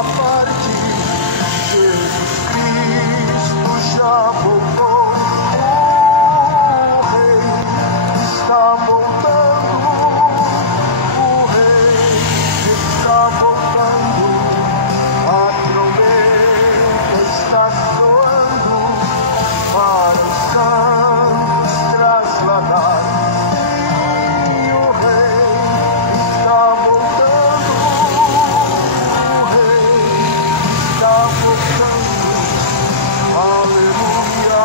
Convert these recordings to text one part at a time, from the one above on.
a partir. Jesus Cristo já voltou, o Rei está voltando, o Rei está voltando, a trombeta está soando para os santos trasladar. Sim, o Rei está voltando, o Rei está voltando. Aleluia,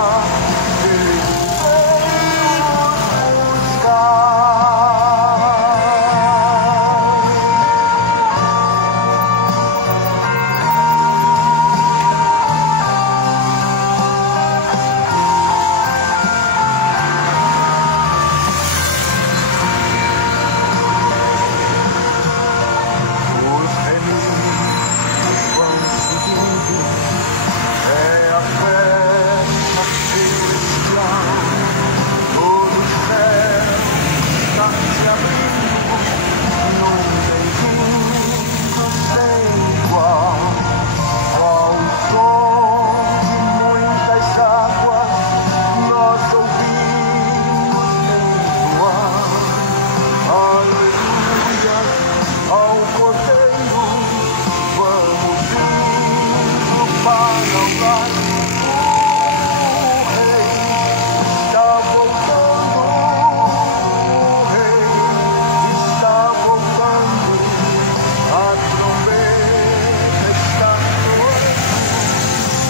Ele veio nos os reis vão subindo, é a festa celestial, todo o céu está se abrindo, num bem-vindo sem igual, ao som de muitas águas, nós ouvimos entoar. Aleluia, ao Cordeiro, vamos indo para o lar. O Rei está voltando, o Rei está voltando, a trombeta está soando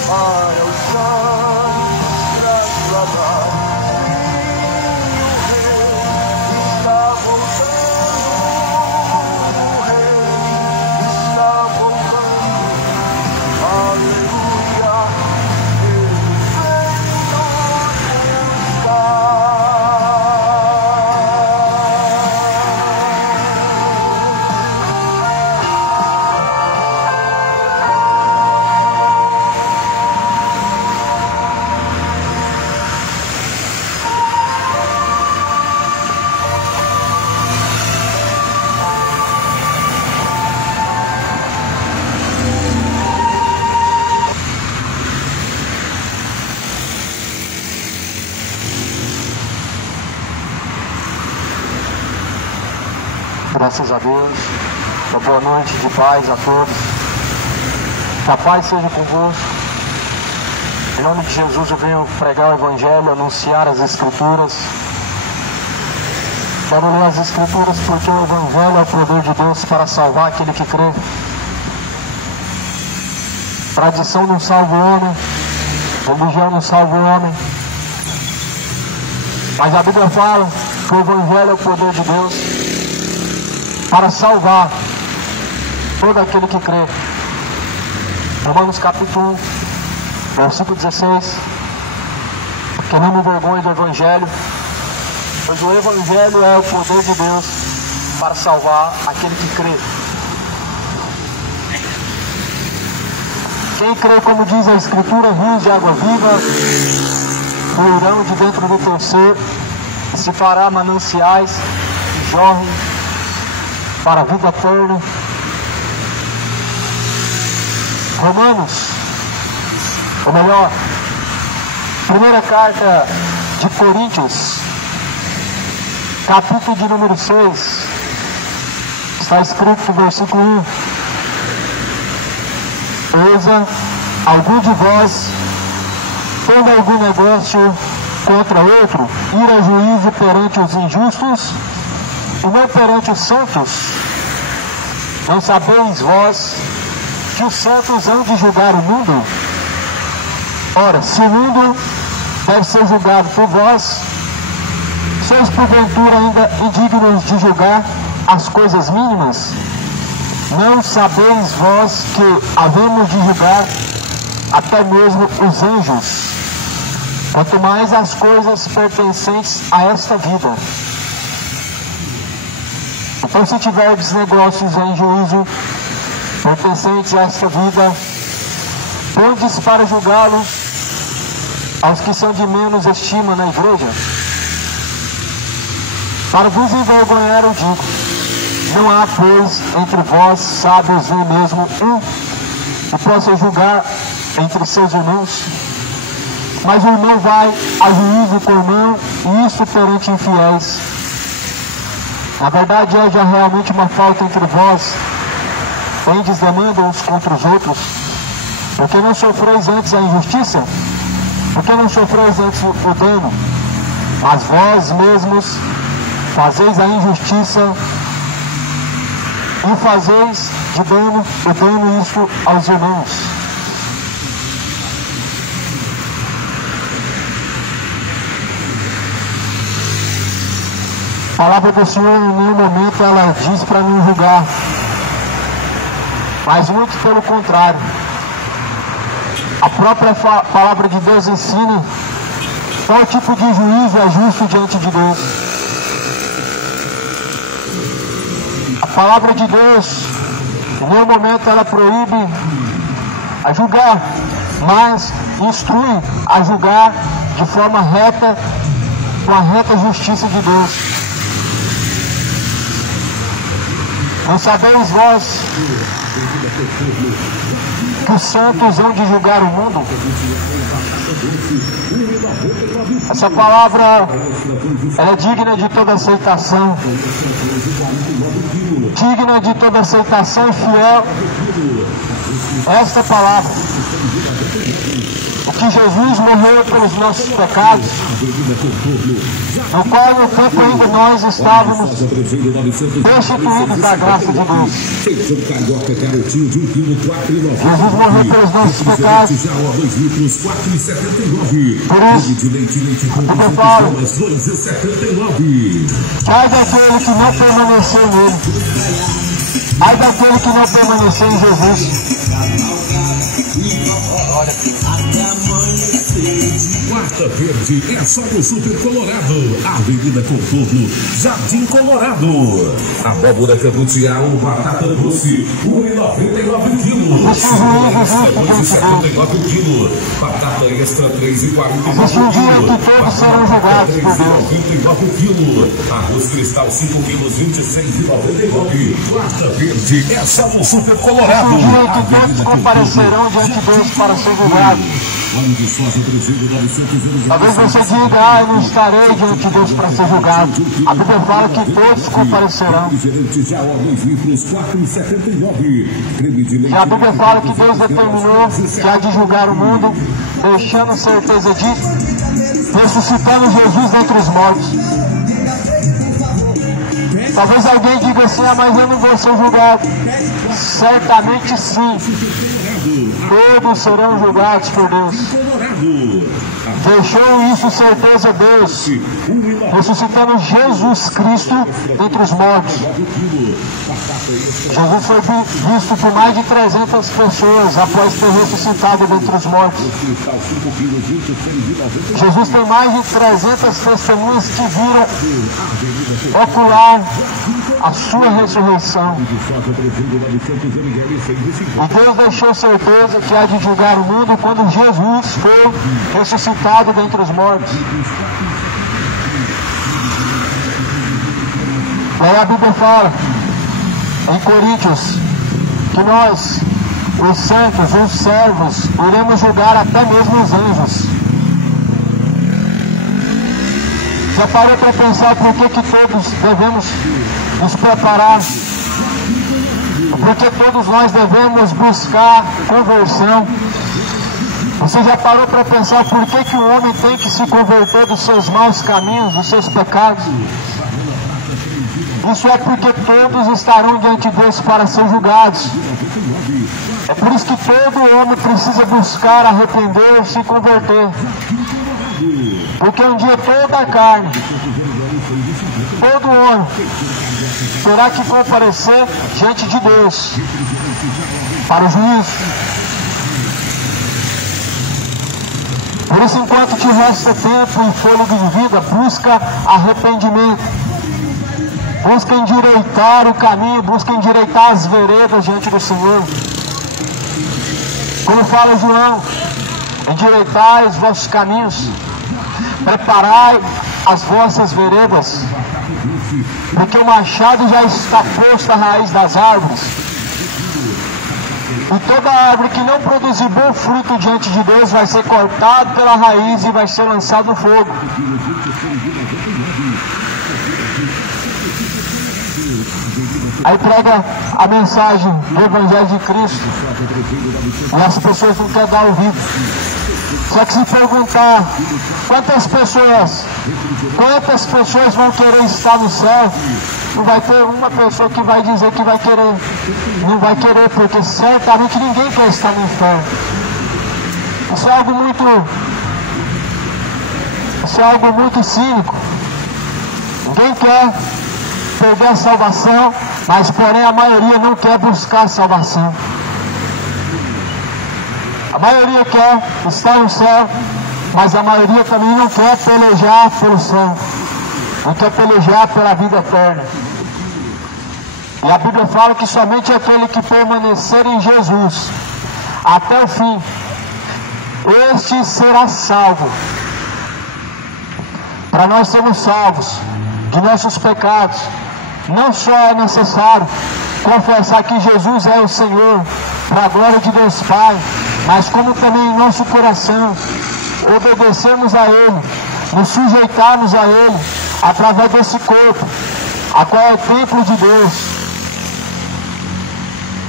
para os santos trasladar. Sim, o Rei está voltando, o Rei está voltando. Aleluia, Ele vem nos buscar. Graças a Deus, uma boa noite de paz a todos. Que a paz seja convosco. Em nome de Jesus eu venho pregar o Evangelho, anunciar as Escrituras. Quero ler as Escrituras porque o Evangelho é o poder de Deus para salvar aquele que crê. Tradição não salva o homem, religião não salva o homem. Mas a Bíblia fala que o Evangelho é o poder de Deus para salvar todo aquele que crê. Romanos capítulo 1, versículo 16. Que não me envergonhe do Evangelho, pois o Evangelho é o poder de Deus para salvar aquele que crê. Quem crê, como diz a Escritura, rios de água viva fluirão de dentro do teu ser e se fará mananciais que jorrem para a vida eterna. Romanos, ou melhor, primeira carta de Coríntios, capítulo de número 6, está escrito no versículo 1: ousa algum de vós, tendo algum negócio contra outro, ir a juízo perante os injustos e não perante os santos? Não sabeis vós que os santos hão de julgar o mundo? Ora, se o mundo deve ser julgado por vós, sois porventura ainda indignos de julgar as coisas mínimas? Não sabeis vós que havemos de julgar até mesmo os anjos, quanto mais as coisas pertencentes a esta vida? Então, se tiverdes negócios em juízo pertencentes a esta vida, pondes para julgá-los aos que são de menos estima na igreja? Para vos envergonhar eu digo: não há, pois, entre vós sábios nem mesmo um. e possa julgar entre seus irmãos. Mas o irmão vai a juízo com o irmão, e isso perante infiéis. Na verdade, haja realmente uma falta entre vós, tendes demanda uns contra os outros, porque não sofreis antes a injustiça? Porque não sofreis antes o dano? Mas vós mesmos fazeis a injustiça e fazeis de dano isso aos irmãos. A palavra do Senhor, em nenhum momento ela diz para não julgar, mas muito pelo contrário. A própria palavra de Deus ensina qual tipo de juízo é justo diante de Deus. A palavra de Deus, em nenhum momento ela proíbe a julgar, mas instrui a julgar de forma reta, com a reta justiça de Deus. Não sabeis vós que os santos hão de julgar o mundo? Essa palavra ela é digna de toda aceitação. Digna de toda aceitação e fiel. Esta palavra. O que Jesus morreu pelos nossos pecados, no qual no tempo ainda nós estávamos destituídos da graça de Deus. Jesus morreu pelos nossos pecados. Por isso, eu falo, ai daquele que não permaneceu nele. Ai daquele que não permaneceu em Jesus. Quarta Verde é só no Super Colorado, Avenida Contorno, Jardim Colorado. Abóbora cabotial, batata doce, R$1,99 kg. R$2,79 kg. Batata extra, R$3,49 Existe um dia que todos serão julgados por Deus. R$29 kg. Arroz cristal, 5 kg, R$26,99. Quarta Verde é só no Super Colorado. Um dia que todos comparecerão diante de Deus para ser julgados. Talvez você diga, eu não estarei diante de Deus para ser julgado. A Bíblia fala que todos comparecerão. E a Bíblia fala que Deus determinou que há de julgar o mundo, deixando certeza disso, ressuscitando Jesus dentre os mortos. Talvez alguém diga assim, mas eu não vou ser julgado. Certamente sim. Todos serão julgados por Deus. Deixou isso certeza Deus, ressuscitando Jesus Cristo dentre os mortos. Jesus foi visto por mais de 300 pessoas após ter ressuscitado dentre os mortos. Jesus tem mais de 300 testemunhas que viram ocular a sua ressurreição. E Deus deixou certeza que há de julgar o mundo quando Jesus foi ressuscitado dentre os mortos. Aí a Bíblia fala em Coríntios que nós, os santos, os servos, iremos julgar até mesmo os anjos. Já parou para pensar por que todos devemos nos preparar? Porque todos nós devemos buscar conversão. Você já parou para pensar por que o homem tem que se converter dos seus maus caminhos, dos seus pecados? Isso é porque todos estarão diante de Deus para ser julgados. É por isso que todo homem precisa buscar arrepender-se e converter. Porque um dia toda a carne, todo homem, terá que comparecer diante de Deus para o juízo. Por isso, enquanto te resta tempo e fôlego de vida, busca arrependimento. Busca endireitar o caminho, busca endireitar as veredas diante do Senhor. Como fala João, endireitai os vossos caminhos, preparai as vossas veredas, porque o machado já está posto à raiz das árvores. E toda árvore que não produzir bom fruto diante de Deus vai ser cortada pela raiz e vai ser lançado no fogo. Aí prega a mensagem do Evangelho de Cristo e as pessoas não querem dar ouvido. Só que se perguntar quantas pessoas vão querer estar no céu, não vai ter uma pessoa que vai dizer que vai querer. Não vai querer, porque certamente ninguém quer estar no inferno. Isso é algo muito cínico. Ninguém quer perder a salvação, mas porém a maioria não quer buscar a salvação. A maioria quer estar no céu, mas a maioria também não quer pelejar pelo céu. Não quer pelejar pela vida eterna. E a Bíblia fala que somente aquele que permanecer em Jesus até o fim, este será salvo. Para nós sermos salvos de nossos pecados, não só é necessário confessar que Jesus é o Senhor, para a glória de Deus Pai, mas como também em nosso coração obedecermos a Ele, nos sujeitarmos a Ele, através desse corpo, a qual é o templo de Deus.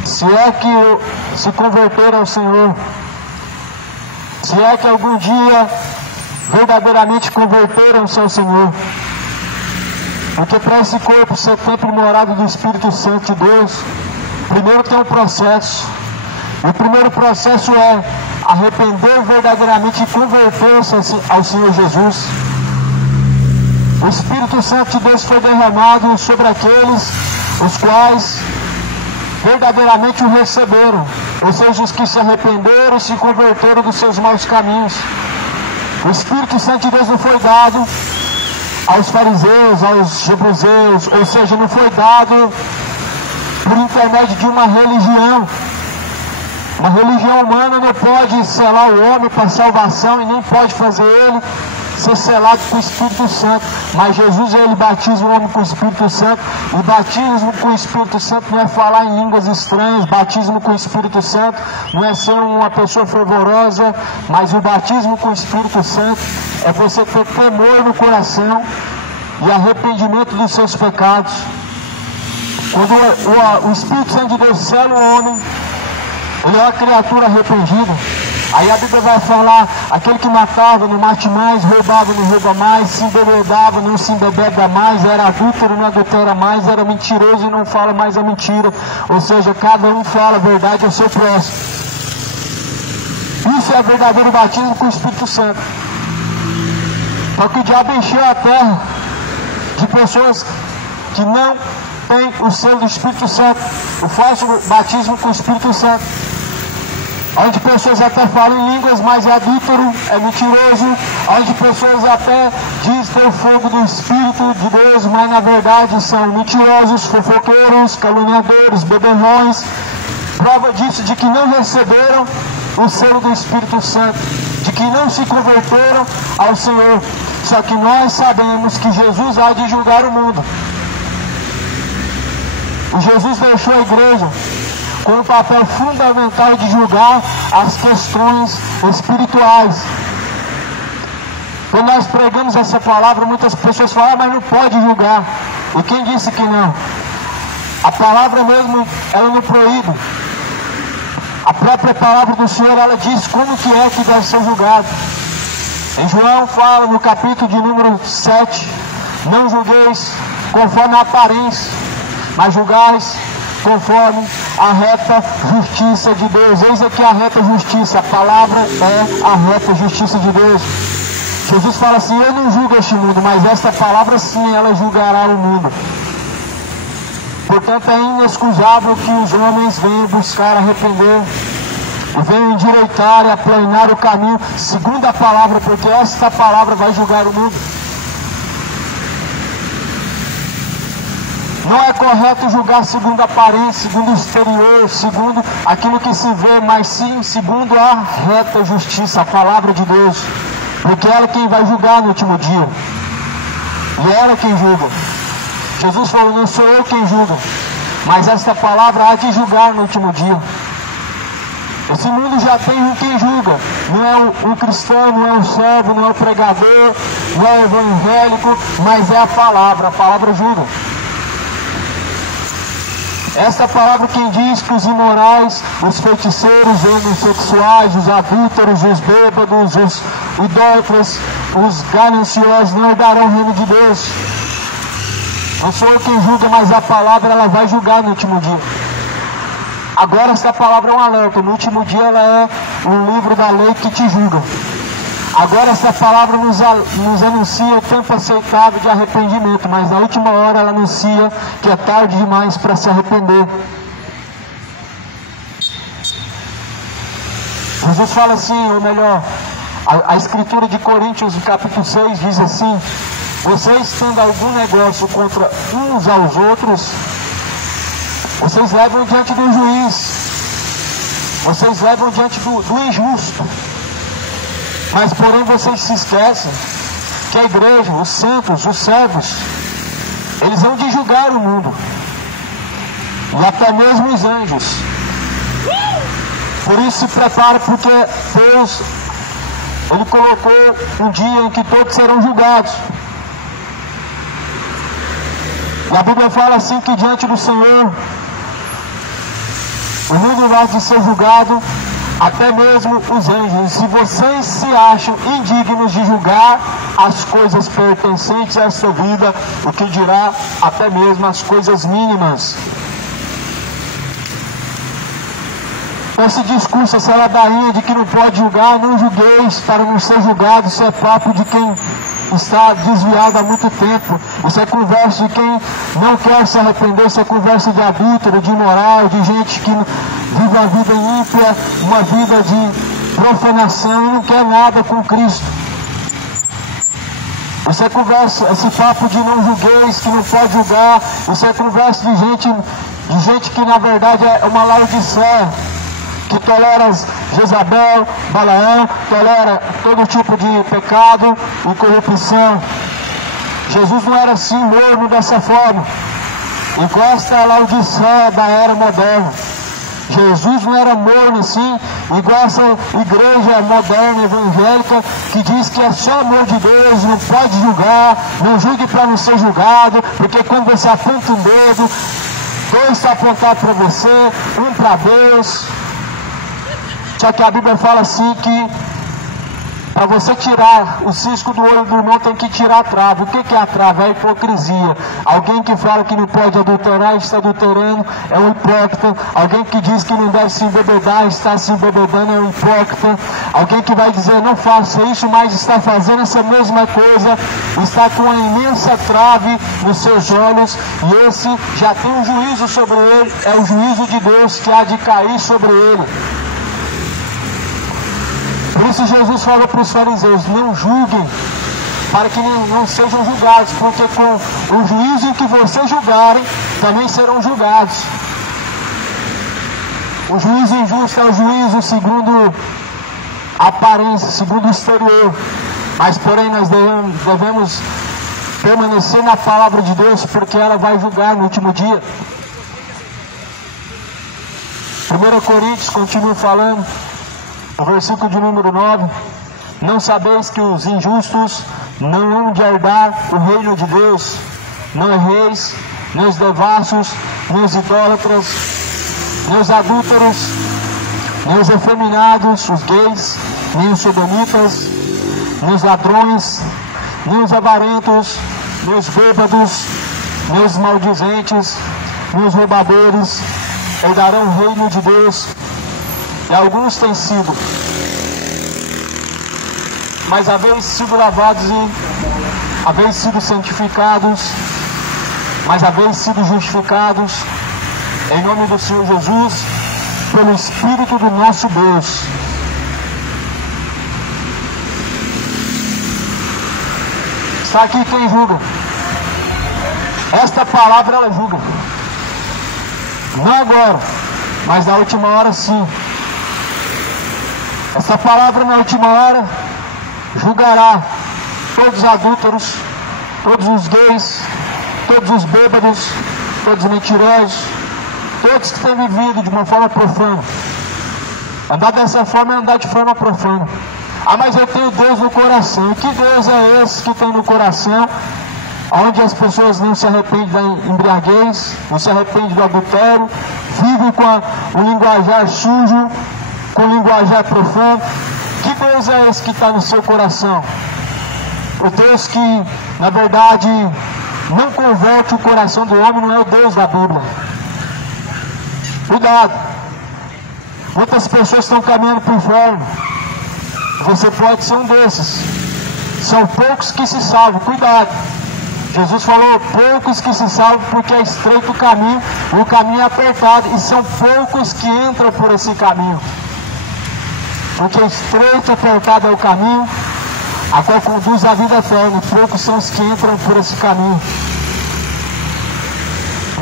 Se é que se converter ao Senhor, se é que algum dia verdadeiramente converteram-se ao Senhor, porque para esse corpo ser templo morado do Espírito Santo de Deus, primeiro tem um processo. E o primeiro processo é arrepender verdadeiramente e converter-se ao Senhor Jesus. O Espírito Santo de Deus foi derramado sobre aqueles os quais verdadeiramente o receberam, ou seja, os que se arrependeram e se converteram dos seus maus caminhos. O Espírito Santo de Deus não foi dado aos fariseus, aos jebuseus, ou seja, não foi dado por intermédio de uma religião. Uma religião humana não pode selar o homem para salvação e nem pode fazer ele ser selado com o Espírito Santo. Mas Jesus, ele batiza o homem com o Espírito Santo. E batismo com o Espírito Santo não é falar em línguas estranhas. Batismo com o Espírito Santo não é ser uma pessoa fervorosa. Mas o batismo com o Espírito Santo é você ter temor no coração e arrependimento dos seus pecados. Quando o Espírito Santo de Deus sela o homem, ele é uma criatura arrependida. Aí a Bíblia vai falar, aquele que matava, não mate mais, roubava, não rouba mais, se embebedava, não se embebeda mais, era adúltero, não adultera mais, era mentiroso e não fala mais a mentira. Ou seja, cada um fala a verdade ao seu próximo. Isso é verdadeiro batismo com o Espírito Santo. Só que o diabo encheu a terra de pessoas que não têm o selo do Espírito Santo, o falso batismo com o Espírito Santo. Onde pessoas até falam em línguas, mas é adúltero, é mentiroso. Onde pessoas até dizem ter o fogo do Espírito de Deus, mas na verdade são mentirosos, fofoqueiros, caluniadores, beberrões. Prova disso de que não receberam o selo do Espírito Santo, de que não se converteram ao Senhor. Só que nós sabemos que Jesus há de julgar o mundo. E Jesus deixou a igreja com o papel fundamental de julgar as questões espirituais. Quando nós pregamos essa palavra, muitas pessoas falam, mas não pode julgar. E quem disse que não? A palavra mesmo, ela não proíbe. A própria palavra do Senhor, ela diz como que é que deve ser julgado. Em João fala no capítulo de número 7, não julgueis conforme a aparência, mas julgais conforme a reta justiça de Deus. Eis aqui a reta justiça, a palavra é a reta justiça de Deus. Jesus fala assim, eu não julgo este mundo, mas esta palavra sim, ela julgará o mundo. Portanto, é inexcusável que os homens venham buscar arrepender, venham endireitar e aplanar o caminho segundo a palavra, porque esta palavra vai julgar o mundo. Não é correto julgar segundo a aparência, segundo o exterior, segundo aquilo que se vê, mas sim segundo a reta justiça, a palavra de Deus. Porque ela é quem vai julgar no último dia. E ela é quem julga. Jesus falou, não sou eu quem julga, mas esta palavra há de julgar no último dia. Esse mundo já tem quem julga. Não é o cristão, não é o servo, não é o pregador, não é o evangélico, mas é a palavra julga. Essa palavra quem diz que os imorais, os feiticeiros, os homossexuais, os adúlteros, os bêbados, os idólatras, os gananciosos não herdarão o reino de Deus. Não sou eu quem julga, mas a palavra ela vai julgar no último dia. Agora essa palavra é um alerta, no último dia ela é um livro da lei que te julga. Agora essa palavra nos anuncia o tempo aceitável de arrependimento, mas na última hora ela anuncia que é tarde demais para se arrepender. Jesus fala assim, ou melhor, a escritura de Coríntios, no capítulo 6, diz assim: vocês tendo algum negócio contra uns aos outros, vocês levam diante do juiz, vocês levam diante do injusto. Mas porém vocês se esquecem que a igreja, os santos, os servos, eles vão de julgar o mundo. E até mesmo os anjos. Por isso se prepare, porque Deus, Ele colocou um dia em que todos serão julgados. E a Bíblia fala assim que diante do Senhor, o mundo vai de ser julgado, até mesmo os anjos. Se vocês se acham indignos de julgar as coisas pertencentes a esta vida, o que dirá até mesmo as coisas mínimas? Esse discurso, essa ladainha de que não pode julgar, não julgueis para não ser julgado, isso é papo de quem está desviado há muito tempo. Isso é conversa de quem não quer se arrepender, isso é conversa de adúltero, de imoral, de gente que vive uma vida ímpia, uma vida de profanação e não quer nada com Cristo. Isso é conversa, esse papo de não julgueis, que não pode julgar, isso é conversa de gente que na verdade é uma Laodiceia, que tolera Jezabel, Balaão, tolera todo tipo de pecado e corrupção. Jesus não era assim, morno dessa forma. Igual esta Laodiceia da era moderna. Jesus não era morno assim, igual essa igreja moderna, evangélica, que diz que é só amor de Deus, não pode julgar, não julgue para não ser julgado, porque quando você aponta um dedo, dois está apontado para você, um para Deus. Só que a Bíblia fala assim que para você tirar o cisco do olho do irmão tem que tirar a trave. O que é a trave? É a hipocrisia. Alguém que fala que não pode adulterar, está adulterando, é um hipócrita. Alguém que diz que não deve se embebedar, está se embebedando, é um hipócrita. Alguém que vai dizer não faça isso, mas está fazendo essa mesma coisa, está com uma imensa trave nos seus olhos, e esse já tem um juízo sobre ele, é o juízo de Deus que há de cair sobre ele. Por isso Jesus fala para os fariseus, não julguem, para que não sejam julgados, porque com o juízo em que vocês julgarem, também serão julgados. O juízo injusto é o juízo segundo a aparência, segundo o exterior, mas porém nós devemos permanecer na palavra de Deus, porque ela vai julgar no último dia. 1 Coríntios continua falando, o versículo de número 9, não sabeis que os injustos não hão de herdar o reino de Deus, não erreis, nem os devassos, nem os idólatras, nem os adúlteros, nem os efeminados, os gays, nem os sodomitas, nem os ladrões, nem os avarentos, nem os bêbados, nem os maldizentes, nem os roubadores herdarão o reino de Deus. E alguns têm sido, mas havendo sido lavados e havendo sido santificados, mas havendo sido justificados em nome do Senhor Jesus, pelo Espírito do nosso Deus. Está aqui quem julga. Esta palavra ela julga. Não agora, mas na última hora sim. Essa palavra na última hora julgará todos os adúlteros, todos os gays, todos os bêbados, todos os mentirosos, todos que têm vivido de uma forma profana. Andar dessa forma é andar de forma profana. Ah, mas eu tenho Deus no coração. E que Deus é esse que tem no coração? Onde as pessoas não se arrependem da embriaguez, não se arrependem do adultério, vivem com o linguajar sujo, com o linguajar profano. Que Deus é esse que está no seu coração? O Deus que, na verdade, não converte o coração do homem, não é o Deus da Bíblia. Cuidado. Muitas pessoas estão caminhando para o inferno. Você pode ser um desses. São poucos que se salvam. Cuidado. Jesus falou, poucos que se salvam, porque é estreito o caminho é apertado, e são poucos que entram por esse caminho. Porque estreito e apertado é o caminho, a qual conduz à vida eterna, e poucos são os que entram por esse caminho.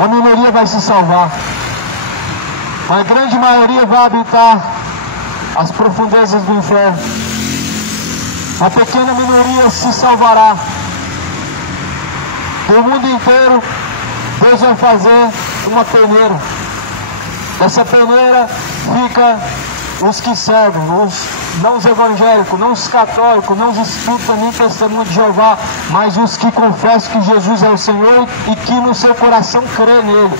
A minoria vai se salvar, mas a grande maioria vai habitar as profundezas do inferno. A pequena minoria se salvará. Do mundo inteiro, Deus vai fazer uma peneira. Dessa peneira fica os que servem, não os evangélicos, não os católicos, não os espíritas, nem testemunhos de Jeová, mas os que confessam que Jesus é o Senhor e que no seu coração crê nele.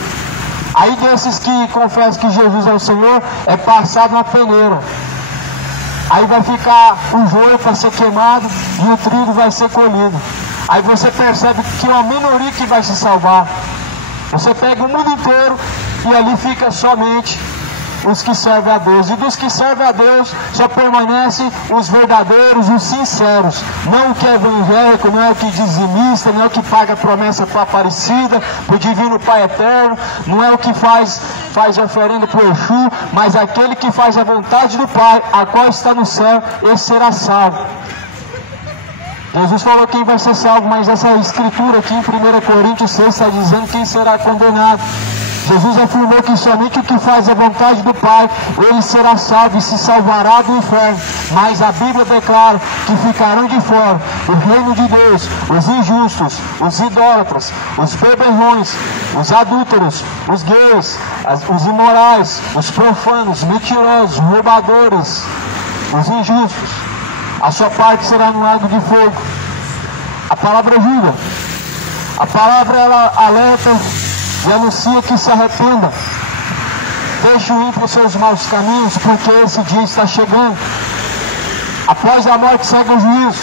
Aí desses que confessam que Jesus é o Senhor, é passado uma peneira. Aí vai ficar o joio para ser queimado e o trigo vai ser colhido. Aí você percebe que é uma minoria que vai se salvar. Você pega o mundo inteiro e ali fica somente os que servem a Deus. E dos que servem a Deus só permanecem os verdadeiros, os sinceros. Não o que é evangélico, não é o que dizimista, não é o que paga promessa para a Aparecida, para o Divino Pai Eterno, não é o que faz oferenda para o Exu, mas aquele que faz a vontade do Pai, a qual está no céu, esse será salvo. Jesus falou quem vai ser salvo, mas essa escritura aqui em 1 Coríntios 6 está dizendo quem será condenado. Jesus afirmou que somente o que faz a vontade do Pai, ele será salvo e se salvará do inferno. Mas a Bíblia declara que ficarão de fora o reino de Deus, os injustos, os idólatras, os beberrões, os adúlteros, os gays, os imorais, os profanos, mentirosos, roubadores, os injustos. A sua parte será no lago de fogo. A palavra ajuda. A palavra ela alerta e anuncia que se arrependa. Deixe o ímpio seus maus caminhos, porque esse dia está chegando. Após a morte segue o juízo.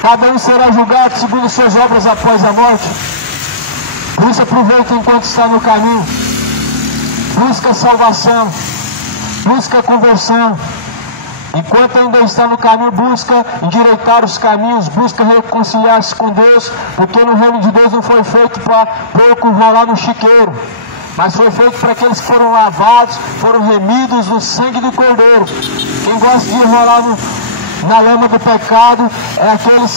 Cada um será julgado segundo suas obras após a morte. Por isso aproveita enquanto está no caminho. Busca a salvação. Busca a conversão. Enquanto ainda está no caminho, busca endireitar os caminhos, busca reconciliar-se com Deus, porque no reino de Deus não foi feito para porco rolar no chiqueiro, mas foi feito para aqueles que foram lavados, foram remidos no sangue do Cordeiro. Quem gosta de rolar na lama do pecado é aqueles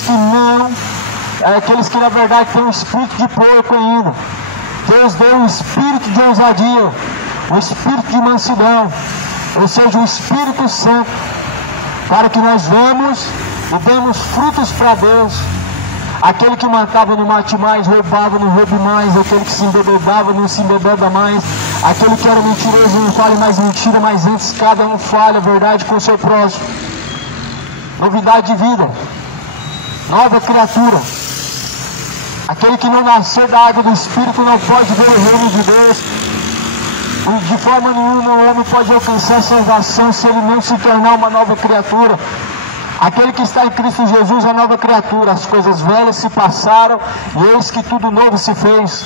que na verdade têm um espírito de porco ainda. Deus deu um espírito de ousadia, um espírito de mansidão, ou seja, o Espírito Santo, para que nós vamos e demos frutos para Deus. Aquele que matava não mate mais, roubava não roube mais, aquele que se embebedava não se embebeda mais, aquele que era mentiroso não fale mais mentira, mas antes cada um fale a verdade com o seu próximo. Novidade de vida, nova criatura. Aquele que não nascer da água do Espírito não pode ver o reino de Deus. De forma nenhuma o homem pode alcançar a salvação se ele não se tornar uma nova criatura. Aquele que está em Cristo Jesus é nova criatura. As coisas velhas se passaram e eis que tudo novo se fez.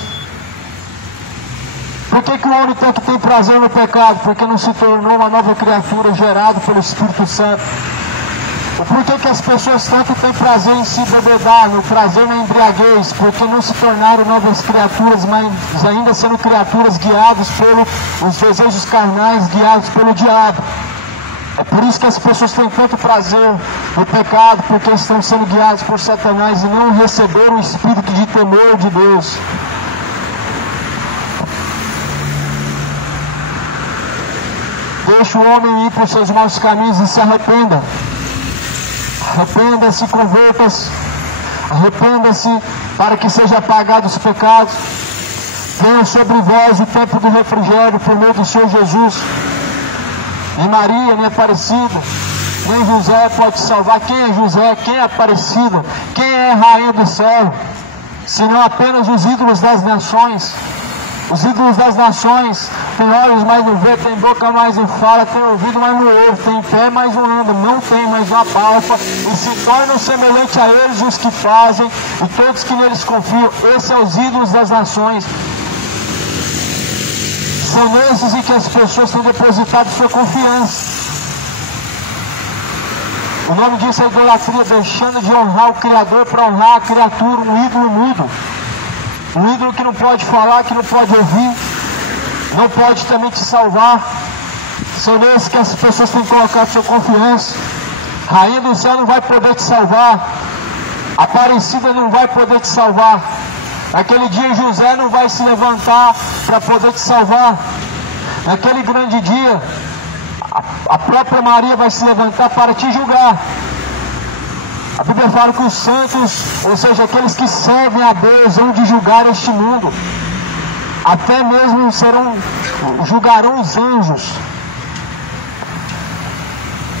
Por que o homem tanto tem prazer no pecado? Porque não se tornou uma nova criatura gerada pelo Espírito Santo. Por que as pessoas tanto têm prazer em se bebedar, no prazer na embriaguez? Porque não se tornaram novas criaturas, mas ainda sendo criaturas guiadas pelos desejos carnais, guiados pelo diabo. É por isso que as pessoas têm tanto prazer no pecado, porque estão sendo guiados por Satanás e não receberam o espírito de temor de Deus. Deixa o homem ir por seus maus caminhos e se arrependa. Arrependa-se, converta-se, arrependa-se para que seja apagado os pecados. Venha sobre vós o tempo do refrigério por meio do Senhor Jesus. Nem Maria, nem Aparecida, nem José pode salvar. Quem é José? Quem é Aparecida? Quem é Rainha do céu? Senão apenas os ídolos das nações. Os ídolos das nações têm olhos, mas não vê, tem boca, mas não fala, tem ouvido, mas não ouve, tem pé, mas não anda, não tem, mas não apalpa, e se tornam semelhante a eles os que fazem, e todos que neles confiam. Esses são os ídolos das nações. São nesses em que as pessoas têm depositado sua confiança. O nome disso é idolatria, deixando de honrar o Criador para honrar a criatura, um ídolo mudo. Um ídolo que não pode falar, que não pode ouvir, não pode também te salvar. São nesses que as pessoas têm colocado sua confiança. Rainha do céu não vai poder te salvar. Aparecida não vai poder te salvar. Naquele dia José não vai se levantar para poder te salvar. Naquele grande dia, a própria Maria vai se levantar para te julgar. A Bíblia fala que os santos, ou seja, aqueles que servem a Deus, vão de julgar este mundo. Até mesmo julgarão os anjos.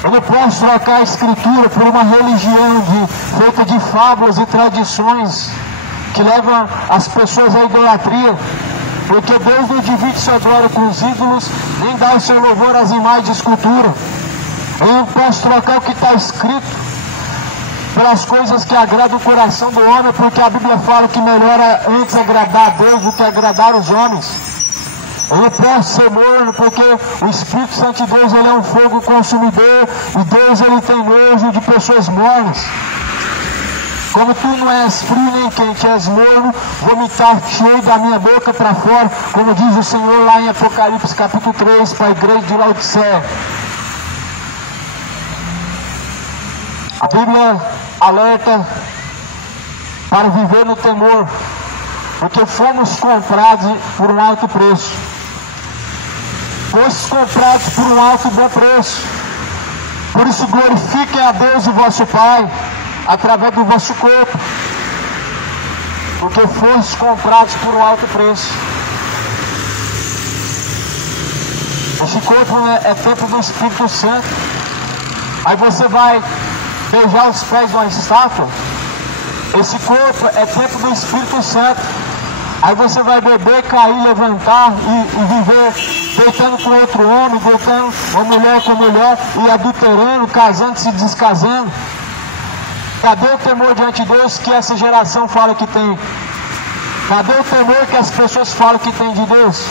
Eu não posso trocar a Escritura por uma religião feita de fábulas e tradições que levam as pessoas à idolatria. Porque Deus não divide sua glória com os ídolos, nem dá o seu louvor às imagens de escultura. Eu não posso trocar o que está escrito pelas coisas que agradam o coração do homem, porque a Bíblia fala que melhor é antes agradar a Deus do que agradar os homens. Eu não posso ser morno, porque o Espírito Santo de Deus, ele é um fogo consumidor, e Deus, ele tem nojo de pessoas mornas. Como tu não és frio nem quente, és morno, vomitar-te da minha boca para fora, como diz o Senhor lá em Apocalipse capítulo 3 para a igreja de Laodiceia. A Bíblia alerta para viver no temor, porque fomos comprados por um alto preço. Fomos comprados por um alto e bom preço. Por isso glorifiquem a Deus, o vosso Pai, através do vosso corpo, porque fomos comprados por um alto preço. Esse corpo é templo do Espírito Santo. Aí você vai beijar os pés de uma estátua. Esse corpo é templo do Espírito Santo. Aí você vai beber, cair, levantar e viver deitando com outro homem, deitando uma mulher com mulher e adulterando, casando, se descasando. Cadê o temor diante de Deus que essa geração fala que tem? Cadê o temor que as pessoas falam que tem de Deus?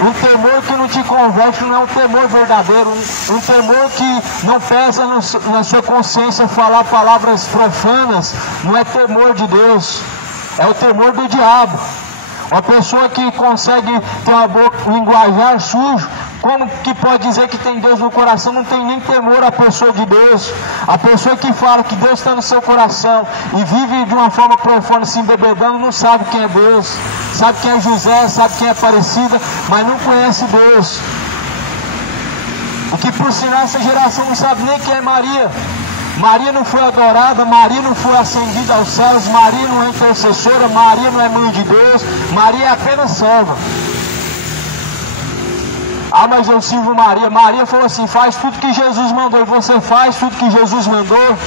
Um temor que não te converte não é um temor verdadeiro. Um temor que não pesa na sua consciência falar palavras profanas. Não é temor de Deus. É o temor do diabo. Uma pessoa que consegue ter uma boca, um linguajar sujo, como que pode dizer que tem Deus no coração? Não tem nem temor à pessoa de Deus. A pessoa que fala que Deus está no seu coração e vive de uma forma profana, se embebedando, não sabe quem é Deus. Sabe quem é José, sabe quem é Aparecida, mas não conhece Deus. E que por sinal essa geração não sabe nem quem é Maria. Maria não foi adorada, Maria não foi ascendida aos céus, Maria não é intercessora, Maria não é mãe de Deus, Maria é apenas serva. Ah, mas eu sirvo Maria. Maria falou assim: faz tudo que Jesus mandou. E você faz tudo que Jesus mandou?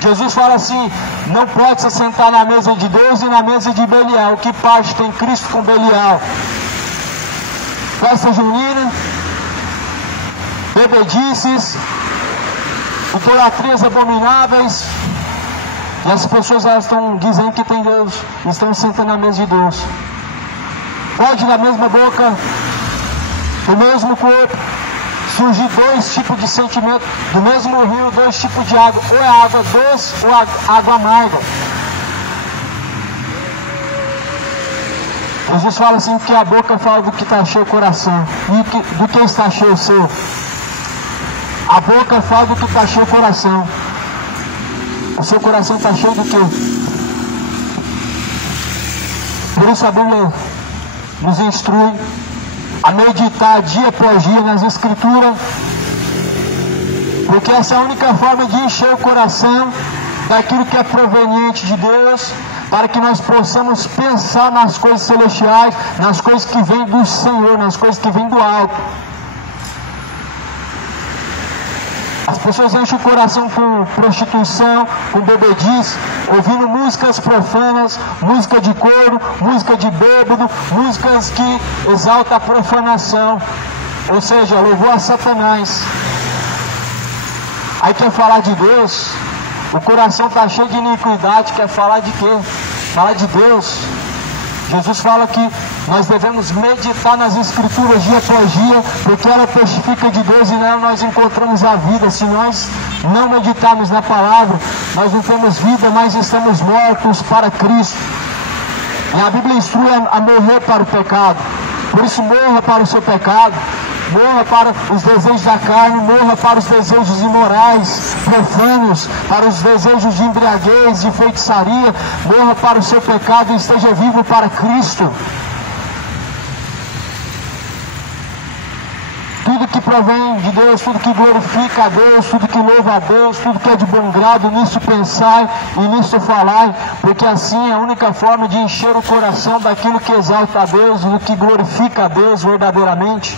Jesus fala assim: não pode se sentar na mesa de Deus e na mesa de Belial. Que parte tem Cristo com Belial? Festa junina, bebedices, idolatrias abomináveis. E as pessoas elas estão dizendo que tem Deus, estão sentando na mesa de Deus. Pode na mesma boca, do mesmo corpo, surgir dois tipos de sentimento, do mesmo rio, dois tipos de água, ou é água doce ou água amarga. Jesus fala assim que a boca fala do que está cheio o coração, e do que está cheio o seu. A boca fala do que está cheio o coração. O seu coração está cheio do quê? Por isso a Bíblia nos instrui a meditar dia após dia nas Escrituras, porque essa é a única forma de encher o coração daquilo que é proveniente de Deus, para que nós possamos pensar nas coisas celestiais, nas coisas que vêm do Senhor, nas coisas que vêm do alto. pessoas enchem o coração com prostituição, com bebedice, ouvindo músicas profanas, música de coro, música de bêbado, músicas que exaltam a profanação, ou seja, louvor a Satanás. Aí quer falar de Deus, o coração está cheio de iniquidade, quer falar de quê? Falar de Deus. Jesus fala que nós devemos meditar nas Escrituras dia após dia, porque ela testifica de Deus e nela nós encontramos a vida. Se nós não meditarmos na palavra, nós não temos vida, mas estamos mortos para Cristo. E a Bíblia instrui a morrer para o pecado. Por isso, morra para o seu pecado, morra para os desejos da carne, morra para os desejos imorais, profanos, para os desejos de embriaguez, de feitiçaria, morra para o seu pecado e esteja vivo para Cristo. Tudo que provém de Deus, tudo que glorifica a Deus, tudo que louva a Deus, tudo que é de bom grado, nisso pensai e nisso falai, porque assim é a única forma de encher o coração daquilo que exalta a Deus, do que glorifica a Deus verdadeiramente.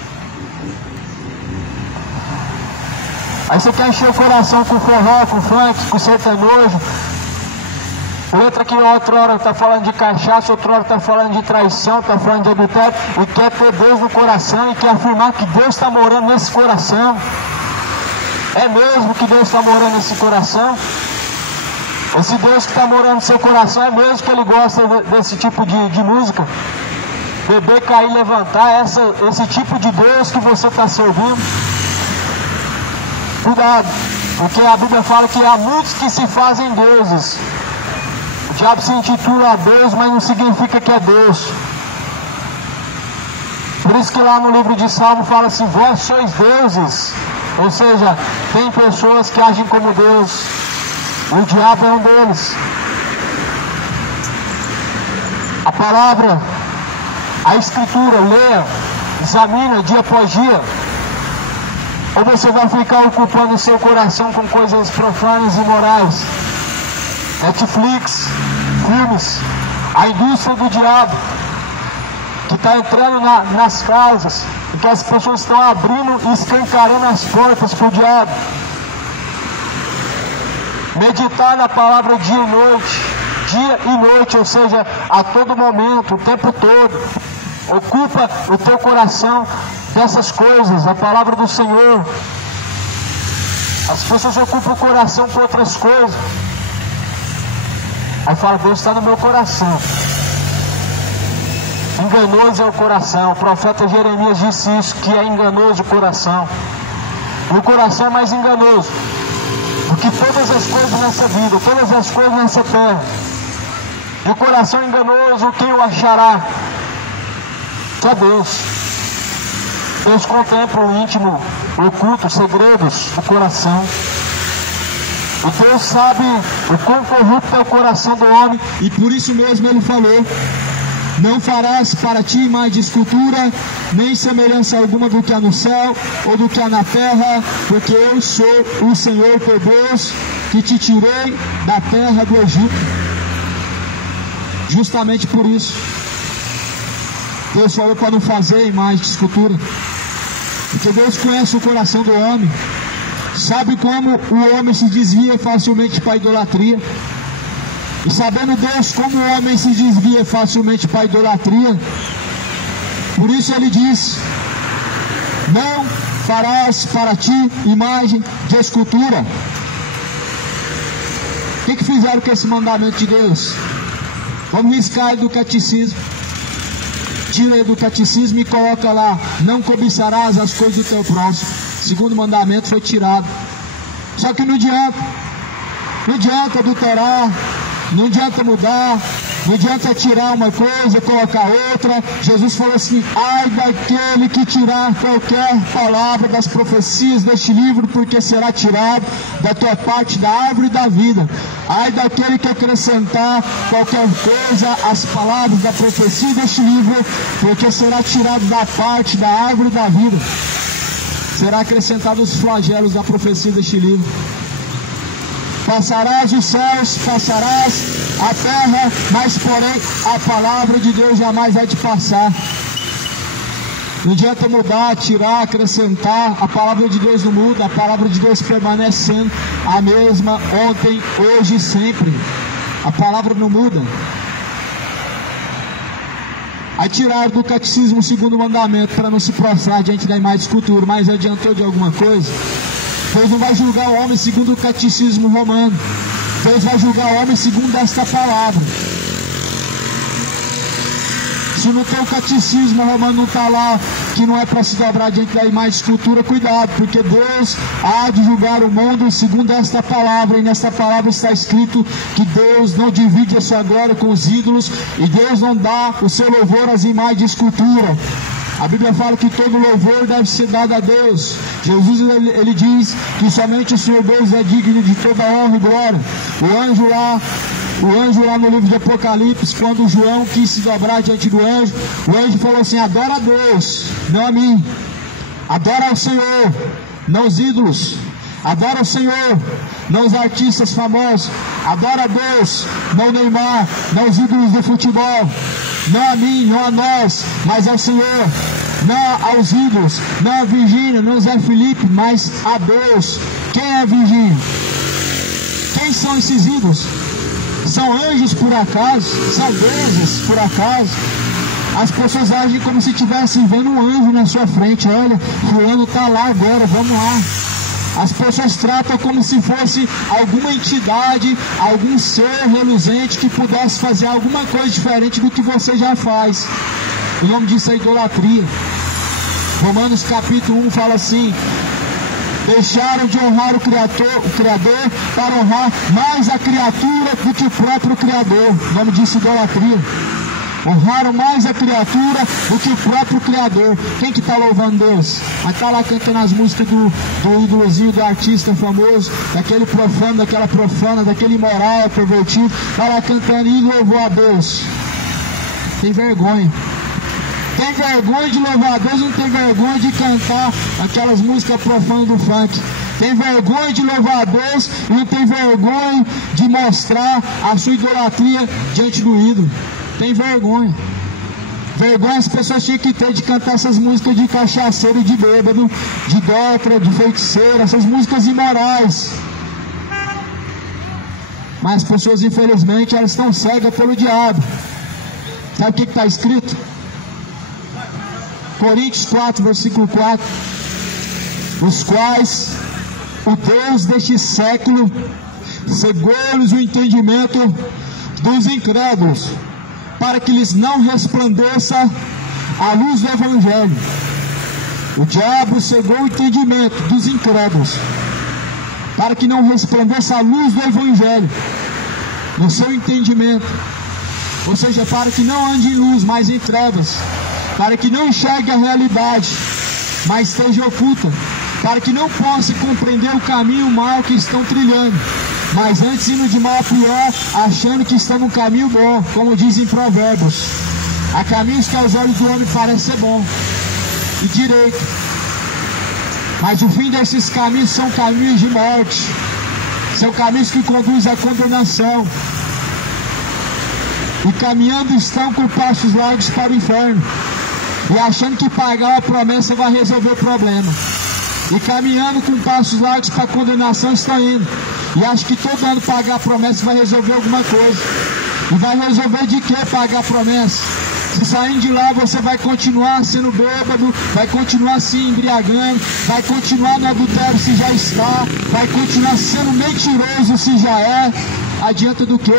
Aí você quer encher o coração com forró, com funk, com sertanojo, letra que outra hora está falando de cachaça, outra hora está falando de traição, está falando de adultério, e quer ter Deus no coração e quer afirmar que Deus está morando nesse coração. É mesmo que Deus está morando nesse coração? Esse Deus que está morando no seu coração, é mesmo que Ele gosta desse tipo de música? Beber, cair, levantar, esse tipo de Deus que você está servindo? Cuidado, porque a Bíblia fala que há muitos que se fazem deuses. O diabo se intitula Deus, mas não significa que é Deus. Por isso que lá no livro de Salmo fala assim, vós sois deuses. Ou seja, tem pessoas que agem como Deus. O diabo é um deles. A palavra, a Escritura, leia, examina dia após dia. Ou você vai ficar ocupando o seu coração com coisas profanas e imorais. Netflix, filmes, a indústria do diabo, que está entrando nas casas, e que as pessoas estão abrindo e escancarando as portas para o diabo. Meditar na palavra dia e noite, ou seja, a todo momento, o tempo todo. Ocupa o teu coração dessas coisas, a palavra do Senhor. As pessoas ocupam o coração com outras coisas. Aí fala, Deus está no meu coração. Enganoso é o coração. O profeta Jeremias disse isso, que é enganoso o coração. E o coração é mais enganoso do que todas as coisas nessa vida, todas as coisas nessa terra. E o coração enganoso, quem o achará? Só Deus. Deus contempla o íntimo, o oculto, os segredos do coração. E Deus sabe o quão corrupto é o coração do homem, e por isso mesmo Ele falou, não farás para ti imagem de escultura, nem semelhança alguma do que há no céu, ou do que há na terra, porque eu sou o Senhor teu Deus, que te tirei da terra do Egito. Justamente por isso, Deus falou para não fazer imagem de escultura, porque Deus conhece o coração do homem, sabe como o homem se desvia facilmente para a idolatria. E sabendo Deus como o homem se desvia facilmente para a idolatria, por isso Ele diz, não farás para ti imagem de escultura. O que fizeram com esse mandamento de Deus? Vamos riscar do catecismo. Tira do catecismo e coloca lá, não cobiçarás as coisas do teu próximo. O segundo mandamento foi tirado. Só que não adianta adulterar, não adianta mudar, não adianta tirar uma coisa e colocar outra. Jesus falou assim, ai daquele que tirar qualquer palavra das profecias deste livro, porque será tirado da tua parte da árvore da vida. Ai daquele que acrescentar qualquer coisa às palavras da profecia deste livro, porque será tirado da parte da árvore da vida. Será acrescentado os flagelos da profecia deste livro. Passarás os céus, passarás a terra, mas porém a palavra de Deus jamais vai te passar. Não adianta mudar, tirar, acrescentar. A palavra de Deus não muda. A palavra de Deus permanece sendo a mesma ontem, hoje e sempre. A palavra não muda. Aí tiraram do catecismo o segundo mandamento para não se prostrar diante da imagem de escultura. Mas adiantou de alguma coisa? Deus não vai julgar o homem segundo o catecismo romano. Deus vai julgar o homem segundo esta palavra. Se não tem o catecismo romano, não está lá, que não é para se dobrar diante da imagem de escultura, cuidado, porque Deus há de julgar o mundo segundo esta palavra, e nesta palavra está escrito que Deus não divide a sua glória com os ídolos, e Deus não dá o seu louvor às imagens de escultura. A Bíblia fala que todo louvor deve ser dado a Deus. Jesus ele diz que somente o Senhor Deus é digno de toda honra e glória. O anjo lá no livro de Apocalipse, quando João quis se dobrar diante do anjo, o anjo falou assim: adora a Deus, não a mim. Adora ao Senhor, não os ídolos. Adora o Senhor, não os artistas famosos. Adora a Deus, não o Neymar, não os ídolos do futebol. Não a mim, não a nós, mas ao Senhor. Não aos ídolos, não a Virgínia, não o Zé Felipe, mas a Deus. Quem é a Virgínia? Quem são esses ídolos? São anjos por acaso? São deuses por acaso? As pessoas agem como se estivessem vendo um anjo na sua frente. Olha, fulano está lá agora, vamos lá. As pessoas tratam como se fosse alguma entidade, algum ser reluzente que pudesse fazer alguma coisa diferente do que você já faz. O nome disso é idolatria. Romanos capítulo 1 fala assim: deixaram de honrar o Criador para honrar mais a criatura do que o próprio Criador. O nome disso é idolatria. Honraram mais a criatura do que o próprio Criador. Quem que está louvando Deus? Aí está lá cantando as músicas do ídolozinho, do artista famoso, daquele profano, daquela profana, daquele imoral, pervertido. Está lá cantando e louvou a Deus. Tem vergonha. Tem vergonha de louvar a Deus, não tem vergonha de cantar aquelas músicas profanas do funk. Tem vergonha de louvar a Deus e não tem vergonha de mostrar a sua idolatria diante do ídolo. Tem vergonha. Vergonha as pessoas tinham que ter de cantar essas músicas de cachaceiro, de bêbado, de idólatra, de feiticeiro, essas músicas imorais. Mas as pessoas, infelizmente, elas estão cegas pelo diabo. Sabe o que está escrito? Coríntios 4, versículo 4: os quais o Deus deste século cegou-lhes o entendimento dos incrédulos, para que lhes não resplandeça a luz do Evangelho. O diabo cegou o entendimento dos incrédulos, para que não resplandeça a luz do Evangelho no seu entendimento. Ou seja, para que não ande em luz, mas em trevas. Para que não enxergue a realidade, mas esteja oculta. Para que não possa compreender o caminho mau que estão trilhando, mas antes indo de mal a pior, achando que estão no caminho bom, como dizem Provérbios. Há caminhos que aos olhos do homem parecem ser bom e direito, mas o fim desses caminhos são caminhos de morte. São caminhos que conduzem à condenação. E caminhando estão com passos largos para o inferno, e achando que pagar a promessa vai resolver o problema. E caminhando com passos largos para a condenação estão indo, e acho que todo ano pagar a promessa vai resolver alguma coisa. E vai resolver de que pagar a promessa? Se saindo de lá você vai continuar sendo bêbado, vai continuar se embriagando, vai continuar no adultério se já está, vai continuar sendo mentiroso se já é. Adianta do quê?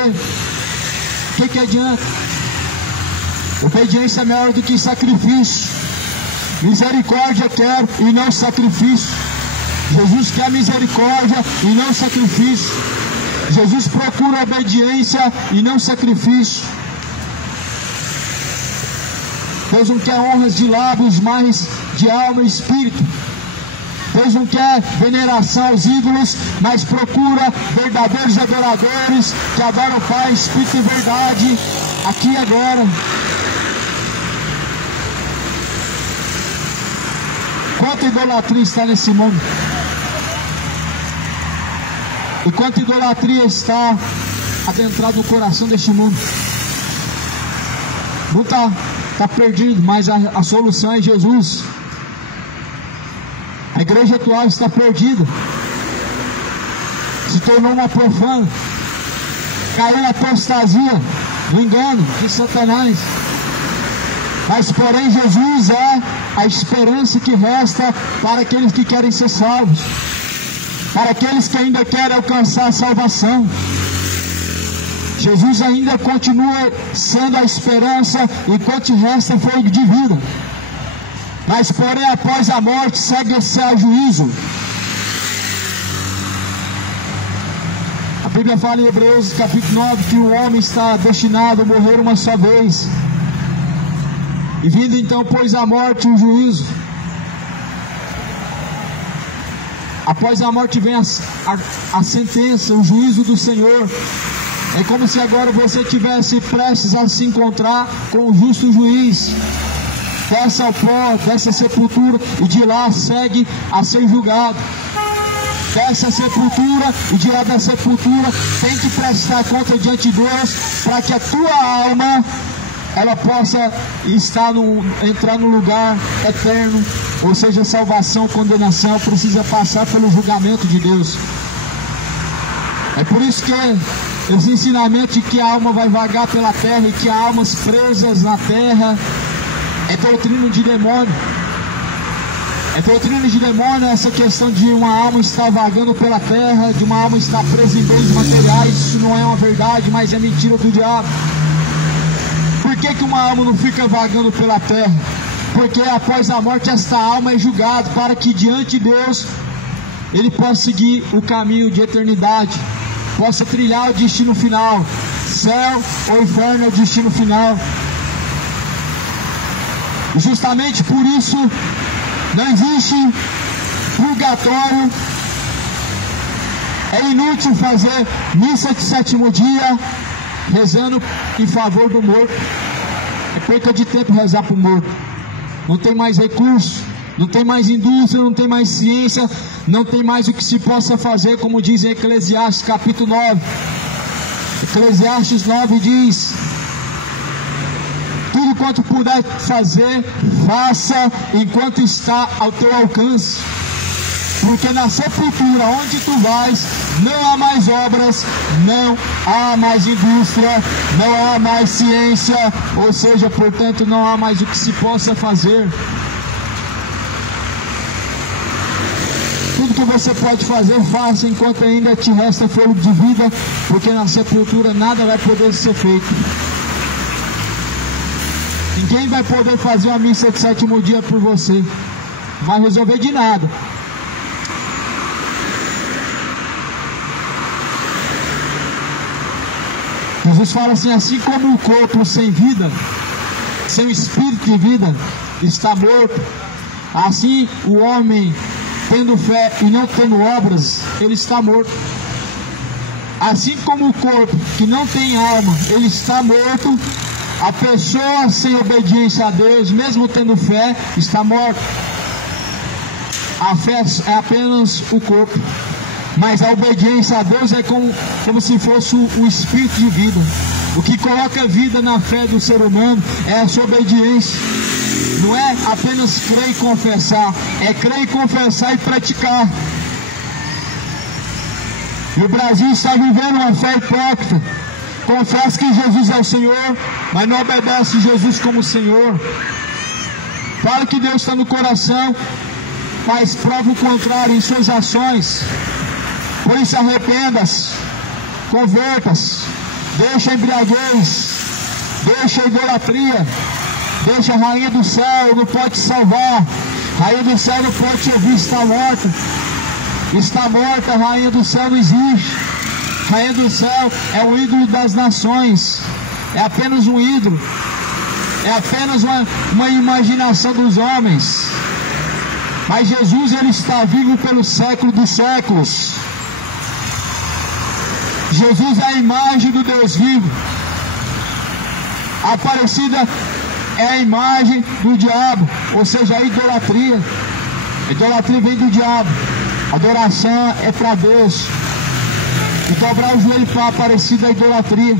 O que adianta? Obediência é melhor do que sacrifício. Misericórdia quero e não sacrifício. Jesus quer misericórdia e não sacrifício. Jesus procura obediência e não sacrifício. Deus não quer honras de lábios, mas de alma e espírito. Deus não quer veneração aos ídolos, mas procura verdadeiros adoradores que adoram o Pai, Espírito e verdade, aqui e agora. Quanta idolatria está nesse mundo? E quanta idolatria está adentrada no coração deste mundo? Não está. está perdido, mas a solução é Jesus. A igreja atual está perdida, se tornou uma profana, caiu na apostasia, no engano de Satanás. Mas porém Jesus é a esperança que resta para aqueles que querem ser salvos, para aqueles que ainda querem alcançar a salvação. Jesus ainda continua sendo a esperança enquanto resta fogo de vida. Mas porém após a morte segue-se a juízo. A Bíblia fala em Hebreus capítulo 9 que o homem está destinado a morrer uma só vez. E vindo então pois a morte o juízo. Após a morte vem a sentença, o juízo do Senhor. É como se agora você estivesse prestes a se encontrar com o justo juiz. Desce ao pó, desce a sepultura e de lá segue a ser julgado. Desce a sepultura e de lá da sepultura tem que prestar conta diante de Deus para que a tua alma ela possa entrar no lugar eterno, ou seja, salvação, condenação, precisa passar pelo julgamento de Deus. É por isso que esse ensinamento de que a alma vai vagar pela terra e que há almas presas na terra é doutrina de demônio. É doutrina de demônio essa questão de uma alma estar vagando pela terra, de uma alma estar presa em bens materiais. Isso não é uma verdade, mas é mentira do diabo. Por que uma alma não fica vagando pela terra? Porque após a morte esta alma é julgada para que diante de Deus ele possa seguir o caminho de eternidade, possa trilhar o destino final. Céu ou inferno é o destino final. E justamente por isso não existe purgatório. É inútil fazer missa de sétimo dia rezando em favor do morto. É perca de tempo rezar para o morto. Não tem mais recurso, não tem mais indústria, não tem mais ciência, não tem mais o que se possa fazer, como diz em Eclesiastes capítulo 9. Eclesiastes 9 diz: tudo quanto puder fazer, faça enquanto está ao teu alcance. Porque na sepultura onde tu vais, não há mais obras, não há mais indústria, não há mais ciência, ou seja, portanto, não há mais o que se possa fazer. Tudo que você pode fazer, faça enquanto ainda te resta fôlego de vida, porque na sepultura nada vai poder ser feito. Ninguém vai poder fazer uma missa de sétimo dia por você, não vai resolver de nada. Jesus fala assim como o corpo sem vida, sem o espírito de vida, está morto, assim o homem tendo fé e não tendo obras, ele está morto. Assim como o corpo que não tem alma, ele está morto, a pessoa sem obediência a Deus, mesmo tendo fé, está morta. A fé é apenas o corpo, mas a obediência a Deus é como se fosse o espírito de vida. O que coloca vida na fé do ser humano é a sua obediência. Não é apenas crer e confessar, é crer e confessar e praticar. E o Brasil está vivendo uma fé hipócrita. Confessa que Jesus é o Senhor, mas não obedece Jesus como Senhor. Fala que Deus está no coração, mas prova o contrário em suas ações. Por isso arrependa-se, converta-se, deixa a embriaguez, deixa a idolatria, deixa a rainha do céu, não pode te salvar. Rainha do céu não pode te ouvir, está morta. Está morta, a rainha do céu não existe. Rainha do céu é o ídolo das nações, é apenas um ídolo, é apenas uma imaginação dos homens. Mas Jesus, ele está vivo pelo século dos séculos. Jesus é a imagem do Deus vivo. A Aparecida é a imagem do diabo, ou seja, a idolatria. A idolatria vem do diabo, a adoração é para Deus. E dobrar o joelho para a Aparecida é idolatria.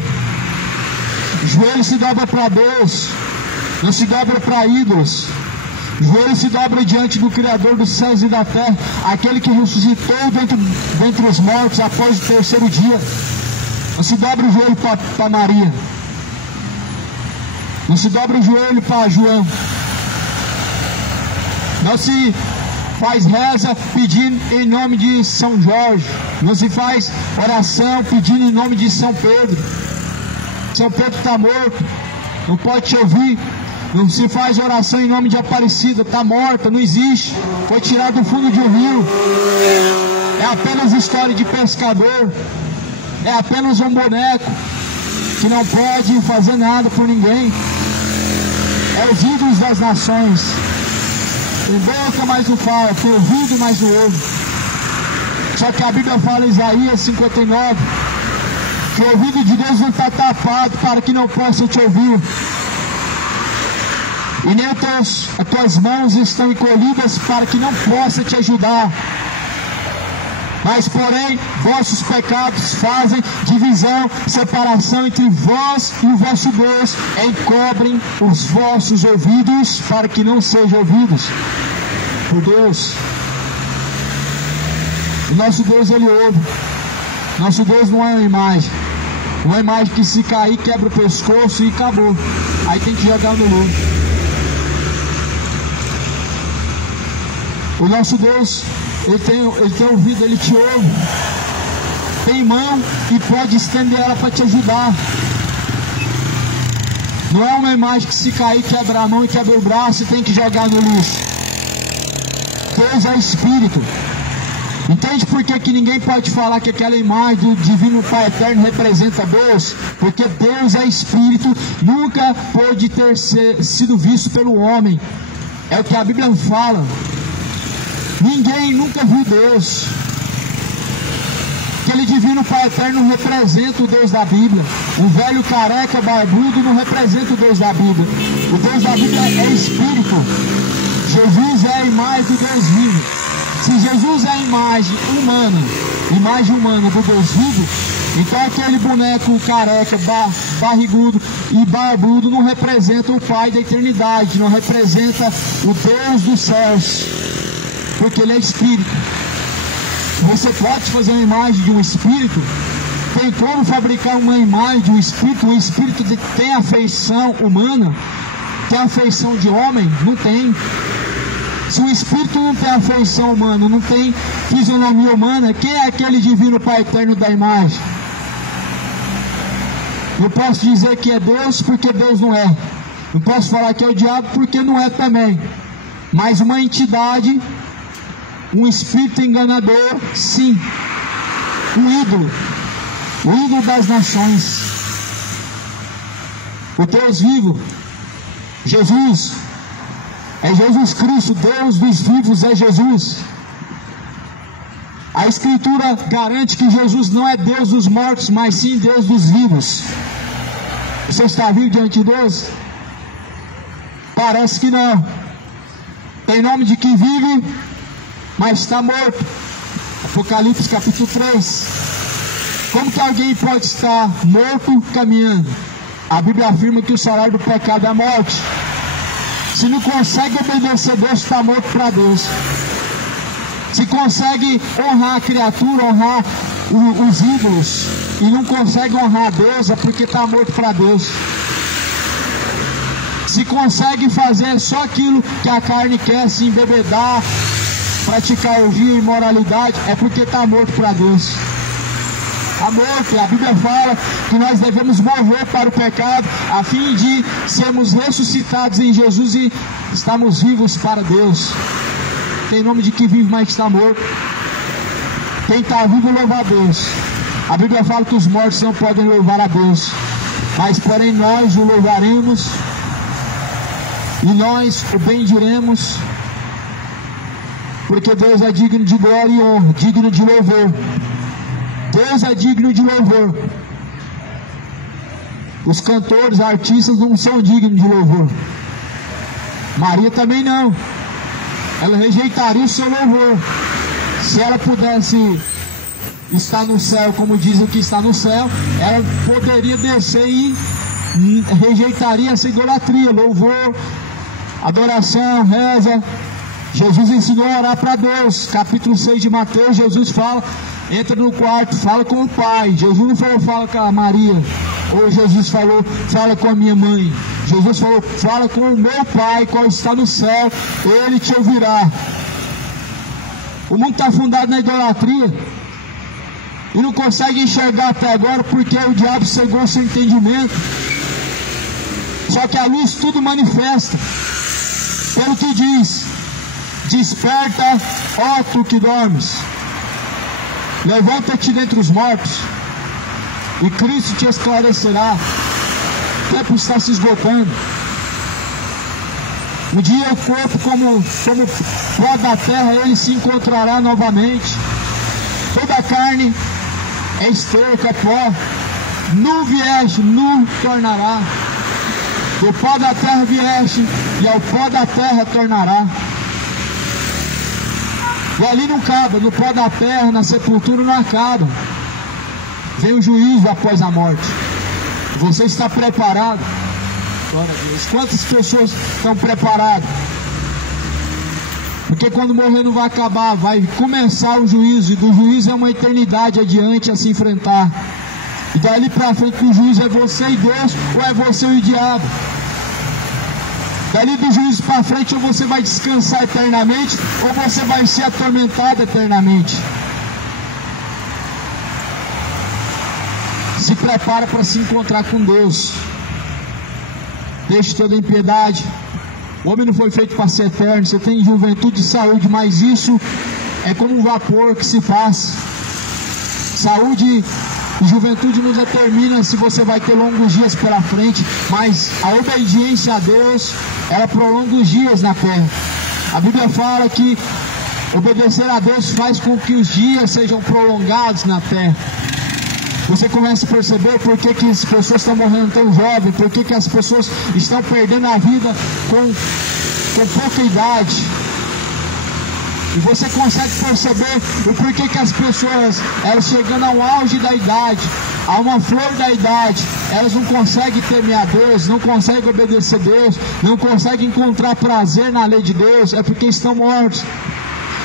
O joelho se dobra para Deus. não se dobra para ídolos. Joelho se dobra diante do Criador dos céus e da terra, aquele que ressuscitou dentre os mortos após o terceiro dia. Não se dobra o joelho para Maria. Não se dobra o joelho para João. Não se faz reza pedindo em nome de São Jorge. Não se faz oração pedindo em nome de São Pedro. São Pedro está morto, não pode te ouvir. Não se faz oração em nome de Aparecida, está morta, não existe. Foi tirado do fundo de um rio. É apenas história de pescador. É apenas um boneco que não pode fazer nada por ninguém. É os ídolos das nações. Tem boca, mas não fala. Tem ouvido, mas não ouve. Só que a Bíblia fala em Isaías 59 que o ouvido de Deus não está tapado para que não possa te ouvir. E nem as tuas mãos estão encolhidas para que não possa te ajudar. Mas porém, vossos pecados fazem divisão, separação entre vós e o vosso Deus, encobrem os vossos ouvidos para que não sejam ouvidos por Deus. O nosso Deus, Ele ouve. Nosso Deus não é uma imagem. Uma imagem que se cair quebra o pescoço e acabou. Aí tem que jogar no lodo. O nosso Deus, Ele tem ouvido, Ele te ouve. Tem mão e pode estender ela para te ajudar. Não é uma imagem que se cair quebra a mão e quebra o braço e tem que jogar no lixo. Deus é Espírito. Entende por que ninguém pode falar que aquela imagem do Divino Pai Eterno representa Deus? Porque Deus é Espírito, nunca pôde ter sido visto pelo homem. É o que a Bíblia fala. Ninguém nunca viu Deus. Aquele Divino Pai Eterno representa o Deus da Bíblia. O velho careca barbudo não representa o Deus da Bíblia. O Deus da Bíblia é Espírito. Jesus é a imagem do Deus vivo. Se Jesus é a imagem humana do Deus vivo, então aquele boneco careca, barrigudo e barbudo não representa o Pai da eternidade, não representa o Deus dos céus, porque Ele é Espírito. Você pode fazer uma imagem de um Espírito? Tem como fabricar uma imagem de um Espírito? Um Espírito tem afeição humana? Tem afeição de homem? Não tem. Se o Espírito não tem afeição humana, não tem fisionomia humana, quem é aquele Divino Pai Eterno da imagem? Não posso dizer que é Deus porque Deus não é. Não posso falar que é o diabo porque não é também. Mas uma entidade, um espírito enganador, sim. Um ídolo. O ídolo das nações. O Deus vivo, Jesus. É Jesus Cristo, Deus dos vivos é Jesus. A Escritura garante que Jesus não é Deus dos mortos, mas sim Deus dos vivos. Você está vivo diante de Deus? Parece que não. Tem nome de que vive, mas está morto. Apocalipse capítulo 3. Como que alguém pode estar morto caminhando? A Bíblia afirma que o salário do pecado é a morte. Se não consegue obedecer a Deus, está morto para Deus. Se consegue honrar a criatura, honrar os ídolos, e não consegue honrar a Deus, é porque está morto para Deus. Se consegue fazer só aquilo que a carne quer, se embebedar, praticar orgia e imoralidade, é porque está morto para Deus. Está morto. A Bíblia fala que nós devemos morrer para o pecado, a fim de sermos ressuscitados em Jesus e estarmos vivos para Deus. Tem nome de que vive, mas que está morto. Quem está vivo louva a Deus. A Bíblia fala que os mortos não podem louvar a Deus, mas porém nós o louvaremos e nós o bendiremos, porque Deus é digno de glória e honra, digno de louvor. Deus é digno de louvor. Os cantores, artistas não são dignos de louvor. Maria também não. Ela rejeitaria o seu louvor. Se ela pudesse estar no céu, como dizem que está no céu, ela poderia descer e rejeitaria essa idolatria, louvor, adoração, reza. Jesus ensinou a orar para Deus. Capítulo 6 de Mateus, Jesus fala, entra no quarto, fala com o Pai. Jesus não falou, fala com a Maria. Ou Jesus falou, fala com a minha mãe. Jesus falou, fala com o meu Pai, qual está no céu, Ele te ouvirá. O mundo está fundado na idolatria e não consegue enxergar até agora porque o diabo cegou seu entendimento. Só que a luz tudo manifesta. Pelo que diz: desperta, ó tu que dormes, levanta-te dentre os mortos, e Cristo te esclarecerá. O tempo está se esgotando. Um dia o corpo como pó da terra, ele se encontrará novamente. Toda a carne é esterco, é pó. Nu vieste, nu tornará. Do pó da terra vieste, e ao pó da terra tornará. E ali não acaba, no pó da terra, na sepultura não acaba. Vem o juízo após a morte. Você está preparado? Glória a Deus. Quantas pessoas estão preparadas? Porque quando morrer não vai acabar, vai começar o juízo. E do juízo é uma eternidade adiante a se enfrentar. E dali para frente o juízo é você e Deus, ou é você e o diabo. Dali do juízo para frente, ou você vai descansar eternamente, ou você vai ser atormentado eternamente. Se prepara para se encontrar com Deus. Deixe toda impiedade. O homem não foi feito para ser eterno. Você tem juventude e saúde, mas isso é como um vapor que se faz. Saúde e juventude não determina se você vai ter longos dias pela frente, mas a obediência a Deus, ela prolonga os dias na terra. A Bíblia fala que obedecer a Deus faz com que os dias sejam prolongados na terra. Você começa a perceber por que as pessoas estão morrendo tão jovens, por que as pessoas estão perdendo a vida com pouca idade. E você consegue perceber o porquê que as pessoas, elas chegando ao auge da idade, a uma flor da idade, elas não conseguem temer a Deus, não conseguem obedecer a Deus, não conseguem encontrar prazer na lei de Deus, é porque estão mortos.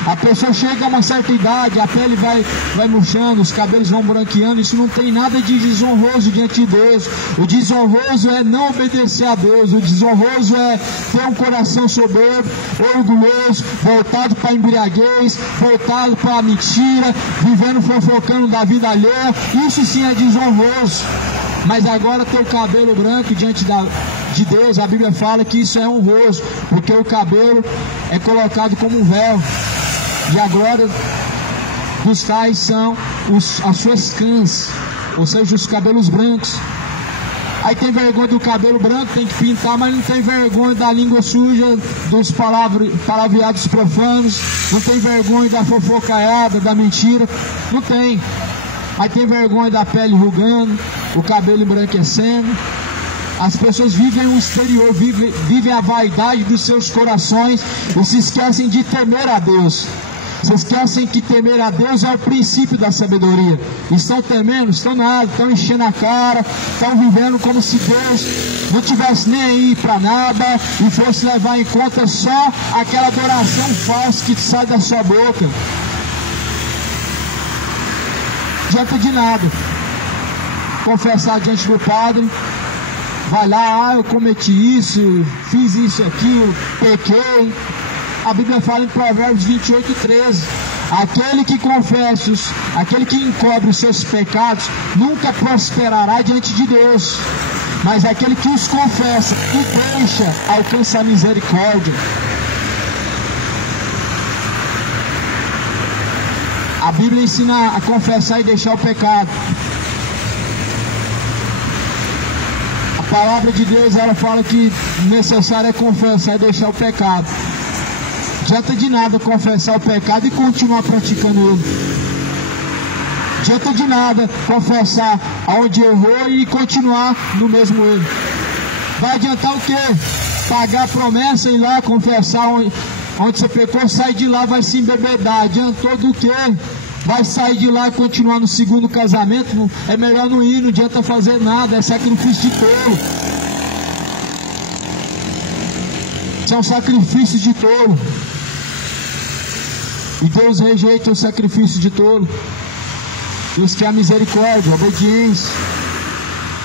A pessoa chega a uma certa idade, a pele vai murchando, os cabelos vão branqueando. Isso não tem nada de desonroso diante de Deus. O desonroso é não obedecer a Deus. O desonroso é ter um coração soberbo, orgulhoso, voltado para a embriaguez, voltado para a mentira, vivendo fofocando da vida alheia. Isso sim é desonroso. Mas agora ter o cabelo branco diante de Deus, a Bíblia fala que isso é honroso, porque o cabelo é colocado como um véu. E a glória dos tais são as suas cãs, ou seja, os cabelos brancos. Aí tem vergonha do cabelo branco, tem que pintar, mas não tem vergonha da língua suja, dos palavreados profanos, não tem vergonha da fofocaiada, da mentira, não tem. Aí tem vergonha da pele rugando, o cabelo embranquecendo. As pessoas vivem o exterior, vivem a vaidade dos seus corações e se esquecem de temer a Deus. Se esquecem que temer a Deus é o princípio da sabedoria. Estão temendo? Estão nada, estão enchendo a cara, estão vivendo como se Deus não tivesse nem aí para nada e fosse levar em conta só aquela adoração falsa que sai da sua boca. Não adianta de nada confessar diante do Padre. Vai lá, eu cometi isso, fiz isso e aquilo, pequei. A Bíblia fala em Provérbios 28:13. Aquele que confessa, aquele que encobre os seus pecados, nunca prosperará diante de Deus. Mas aquele que os confessa e deixa, alcança a misericórdia. A Bíblia ensina a confessar e deixar o pecado. A palavra de Deus, ela fala que necessário é confessar e deixar o pecado. Não adianta de nada confessar o pecado e continuar praticando ele. Não adianta de nada confessar aonde errou e continuar no mesmo erro. Vai adiantar o quê? Pagar a promessa e ir lá confessar onde você pecou, sai de lá, vai se embebedar. Adiantou do quê? vai sair de lá e continuar no segundo casamento, é melhor não ir, não adianta fazer nada, é sacrifício de tolo. Isso é um sacrifício de tolo. E Deus rejeita o sacrifício de tolo. Deus quer a misericórdia, a obediência,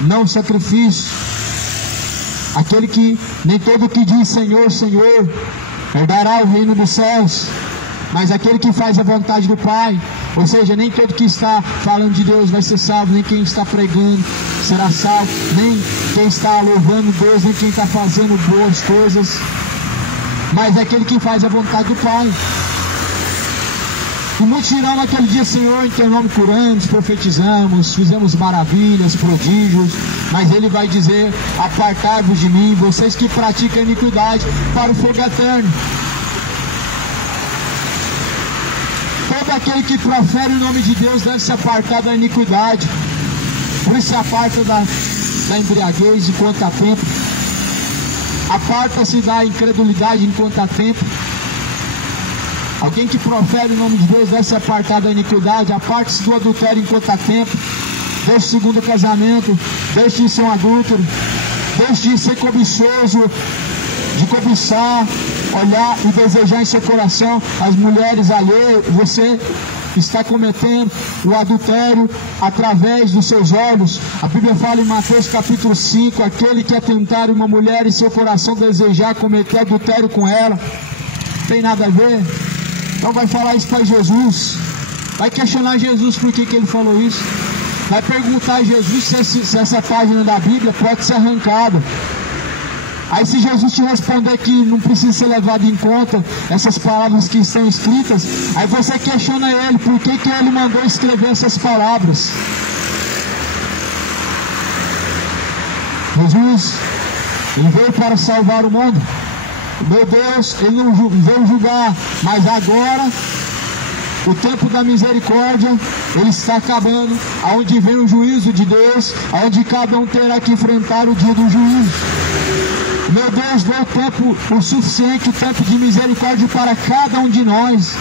não o sacrifício. Aquele que, nem todo que diz Senhor, Senhor, herdará o reino dos céus, mas aquele que faz a vontade do Pai. Ou seja, nem todo que está falando de Deus vai ser salvo, nem quem está pregando será salvo, nem quem está louvando Deus, nem quem está fazendo boas coisas, mas é aquele que faz a vontade do Pai. E muitos dirão naquele dia: Senhor, em teu nome curamos, profetizamos, fizemos maravilhas, prodígios. Mas Ele vai dizer: apartai-vos de mim, vocês que praticam iniquidade, para o fogo eterno. Todo aquele que profere o nome de Deus deve se apartar da iniquidade. Por isso se aparta da embriaguez enquanto há tempo. Aparta-se da incredulidade enquanto há tempo. Alguém que profere o nome de Deus deve se apartar da iniquidade. Aparte-se do adultério enquanto há tempo. Deixe o segundo casamento. Deixe de ser um adúltero. Deixe de ser cobiçoso, de cobiçar, olhar e desejar em seu coração as mulheres alheias. Você está cometendo o adultério através dos seus olhos. A Bíblia fala em Mateus capítulo 5: aquele que atentar uma mulher em seu coração desejar cometer adultério com ela. Não tem nada a ver. Então vai falar isso para Jesus, vai questionar Jesus por que ele falou isso, vai perguntar a Jesus se essa página da Bíblia pode ser arrancada. Aí se Jesus te responder que não precisa ser levado em conta essas palavras que estão escritas, aí você questiona ele por que ele mandou escrever essas palavras. Jesus, Ele veio para salvar o mundo. Meu Deus, Ele não veio julgar, mas agora o tempo da misericórdia Ele está acabando, aonde vem o juízo de Deus, aonde cada um terá que enfrentar o dia do juízo. Meu Deus, deu tempo o suficiente, o tempo de misericórdia para cada um de nós.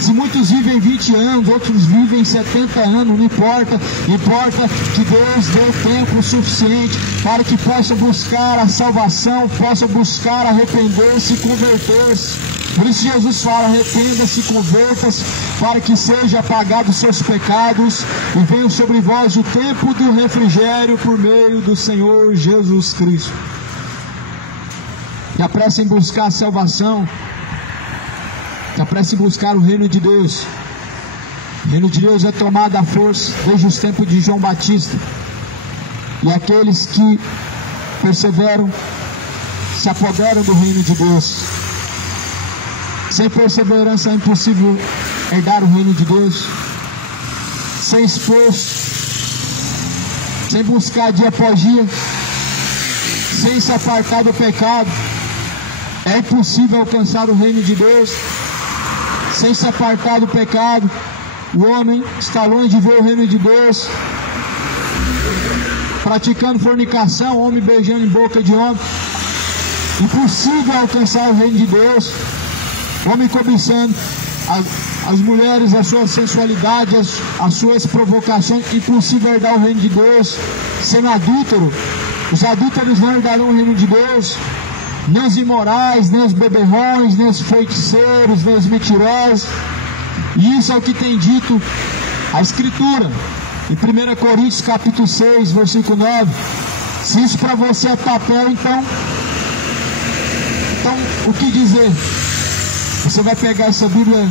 Se muitos vivem 20 anos, outros vivem 70 anos, não importa. Importa que Deus deu tempo suficiente para que possa buscar a salvação, possa buscar arrepender-se e converter-se. Por isso Jesus fala: arrependa-se, converta-se, para que seja apagados os seus pecados e venha sobre vós o tempo do refrigério por meio do Senhor Jesus Cristo. Que apressem em buscar a salvação, que apressem em buscar o reino de Deus. O reino de Deus é tomado à força desde os tempos de João Batista. E aqueles que perseveram se apoderam do reino de Deus. Sem perseverança é impossível herdar o reino de Deus. Sem esforço, sem buscar dia após dia, sem se apartar do pecado, é impossível alcançar o reino de Deus. Sem se apartar do pecado, o homem está longe de ver o reino de Deus. Praticando fornicação, homem beijando em boca de homem, impossível alcançar o reino de Deus. Homem cobiçando as mulheres, a sua sensualidade, as suas provocações, impossível herdar o reino de Deus. Sendo adúltero, os adúlteros não herdarão o reino de Deus. Nem os imorais, nem os beberrões, nem os feiticeiros, nem os mentirosos. E isso é o que tem dito a Escritura em 1 Coríntios capítulo 6, versículo 9. Se isso para você é papel, então o que dizer? Você vai pegar essa Bíblia